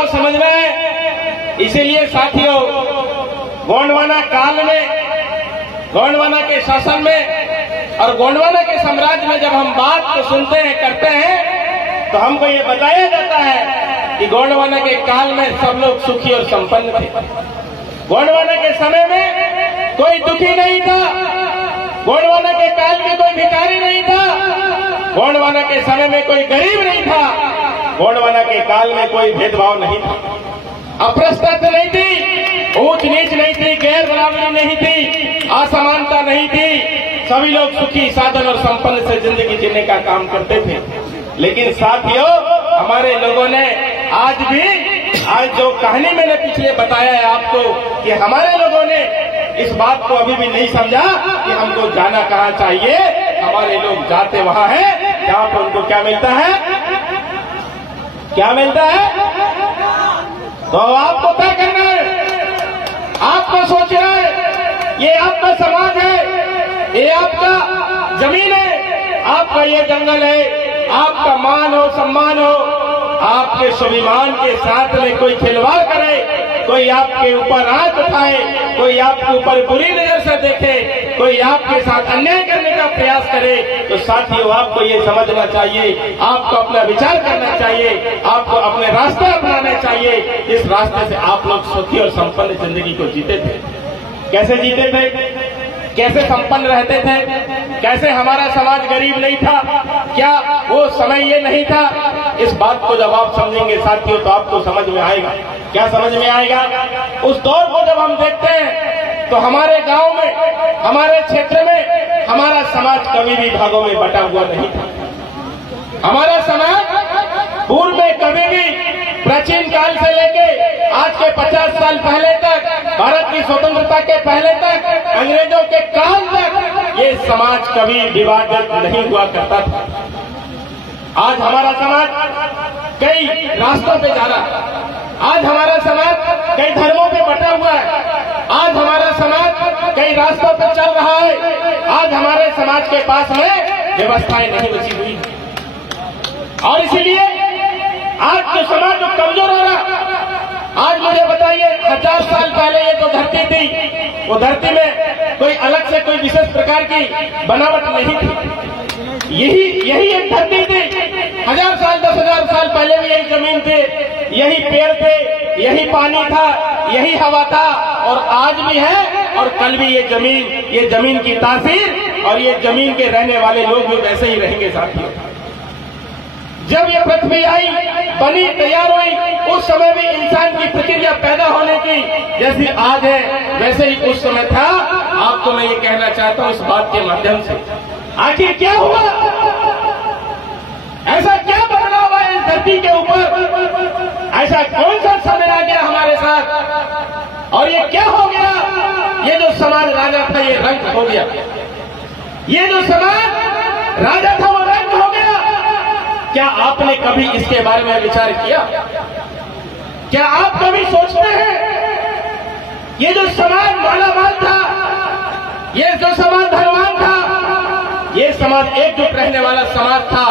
को समझना है। इसीलिए साथियों, गोंडवाना काल में, गोंडवाना के शासन में और गोंडवाना के साम्राज्य में जब हम बात को सुनते हैं, करते हैं, तो हमको ये बताया जाता है कि गोंडवाना के काल में सब लोग सुखी और संपन्न थे। गोंडवाना के समय में कोई दुखी नहीं था। गोंडवाना के काल में कोई भिखारी नहीं था। गोंडवाना के समय में कोई गरीब नहीं था। गोंडवाना के काल में कोई भेदभाव नहीं था, अप्रस्तुत नहीं थी, ऊंच नीच नहीं थी, गैर बराबरी नहीं थी, असमानता नहीं थी। सभी लोग सुखी, साधन और संपन्न से जिंदगी जीने का काम करते थे। लेकिन साथियों, हमारे लोगों ने आज जो कहानी मैंने पिछले बताया है आपको, कि हमारे लोगों ने इस बात को अभी भी नहीं समझा कि हमको जाना कहाँ चाहिए। हमारे लोग जाते वहां हैं जहां पर उनको क्या मिलता है, क्या मिलता है। तो आपको तय करना है, आपको सोचना है। ये आपका समाज है, ये आपका जमीन है, आपका ये जंगल है, आपका मान हो, सम्मान हो। आपके स्वाभिमान के साथ में कोई खिलवाड़ करे, कोई आपके ऊपर आंच उठाए, कोई आपके ऊपर बुरी नजर से देखे, कोई आपके साथ अन्याय करने का प्रयास करे, तो साथियों आपको ये समझना चाहिए, आपको अपना विचार करना चाहिए, आपको अपने रास्ते अपनाने चाहिए, जिस रास्ते से आप लोग सुखी और संपन्न जिंदगी को जीते थे। कैसे जीते थे, कैसे संपन्न रहते थे, कैसे हमारा समाज गरीब नहीं था, क्या वो समय ये नहीं था। इस बात को जब आप समझेंगे साथियों, तो आपको समझ में आएगा। क्या समझ में आएगा? उस दौर को जब हम देखते हैं, तो हमारे गांव में, हमारे क्षेत्र में हमारा समाज कभी भी भागों में बटा हुआ नहीं था। हमारा समाज पूर्व में कभी भी, प्राचीन काल से लेके आज के 50 साल पहले तक, भारत की स्वतंत्रता के पहले तक, अंग्रेजों के काल तक, ये समाज कभी विभाजित नहीं हुआ करता था। आज हमारा समाज कई रास्तों पे जा रहा है। आज हमारा समाज कई धर्मों पे बटा हुआ है। आज हमारा समाज कई रास्तों पे चल रहा है। आज हमारे समाज के पास में व्यवस्थाएं नहीं बची हुई है। और इसीलिए आज जो समाज जो कमजोर हो रहा, आज मुझे बताइए, 1000 साल पहले ये जो धरती थी, वो धरती में कोई अलग से कोई विशेष प्रकार की बनावट नहीं थी। यही एक धरती थी। 1000 साल, 10,000 साल पहले भी यही जमीन थे, यही पेड़ थे, यही पानी था, यही हवा था, और आज भी है, और कल भी ये जमीन की तासीर और ये जमीन के रहने वाले लोग भी वैसे ही रहेंगे साथियों। जब ये पृथ्वी आई, बनी, तैयार हुई, उस समय भी इंसान की प्रक्रिया पैदा होने की जैसी आज है, वैसे ही उस समय था। आपको मैं ये कहना चाहता हूं इस बात के माध्यम से, आखिर क्या हुआ, ऐसा क्या बदलाव है इस धरती के ऊपर, ऐसा कौन सा समय आ गया हमारे साथ, और ये क्या हो गया। ये जो समाज राजा था, ये रंग हो गया। ये जो समाज राजा था, वो रंग हो गया। क्या आपने कभी इसके बारे में विचार किया? क्या आप कभी सोचते हैं, ये जो समाज मालामाल था, ये जो समाज धनवान था, ये समाज एकजुट रहने वाला समाज था,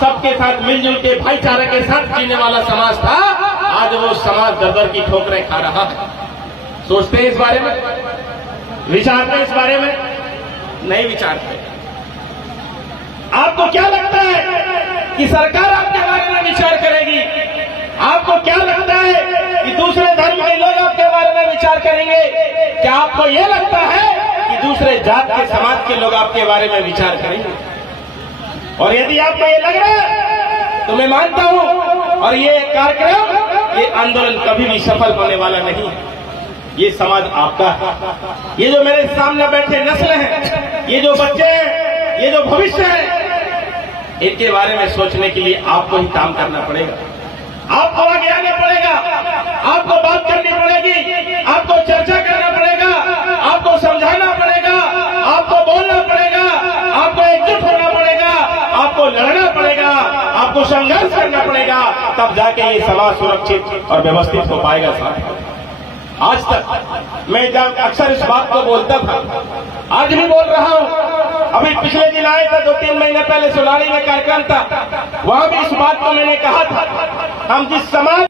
सबके साथ मिलजुल के भाईचारे के साथ जीने वाला समाज था, आज वो समाज दर-दर की ठोकरें खा रहा है। सोचते हैं इस बारे में, विचारते हैं इस बारे में? नहीं विचारते। आपको क्या लगता है कि सरकार आपके बारे में विचार करेगी? आपको क्या लगता है कि दूसरे धर्म के लोग आपके बारे में विचार करेंगे? क्या आपको यह लगता है कि दूसरे जात के समाज के लोग आपके बारे में विचार करेंगे? और यदि आपको ये लग रहा है, तो मैं मानता हूं, और ये कार्यक्रम, ये आंदोलन कभी भी सफल होने वाला नहीं है। ये समाज आपका है। ये जो मेरे सामने बैठे नस्ल हैं, ये जो बच्चे हैं, ये जो भविष्य है, इनके बारे में सोचने के लिए आपको ही काम करना पड़ेगा। आपको आगे आना पड़ेगा, आपको बात करनी पड़ेगी, आपको चर्चा करना पड़ेगा, आपको समझाना पड़ेगा, आपको बोलना पड़ेगा, आपको एकजुट होना पड़ेगा, आपको लड़ना पड़ेगा, आपको संघर्ष करना पड़ेगा, तब जाके ये समाज सुरक्षित और व्यवस्थित हो पाएगा। साथ आज तक मैं जब अक्सर इस बात को बोलता था, आज भी बोल रहा हूं। अभी पिछले दिन आए थे, 2-3 महीने पहले सोनारी में कार्यक्रम था, वहां भी इस बात को मैंने कहा था, हम जिस समाज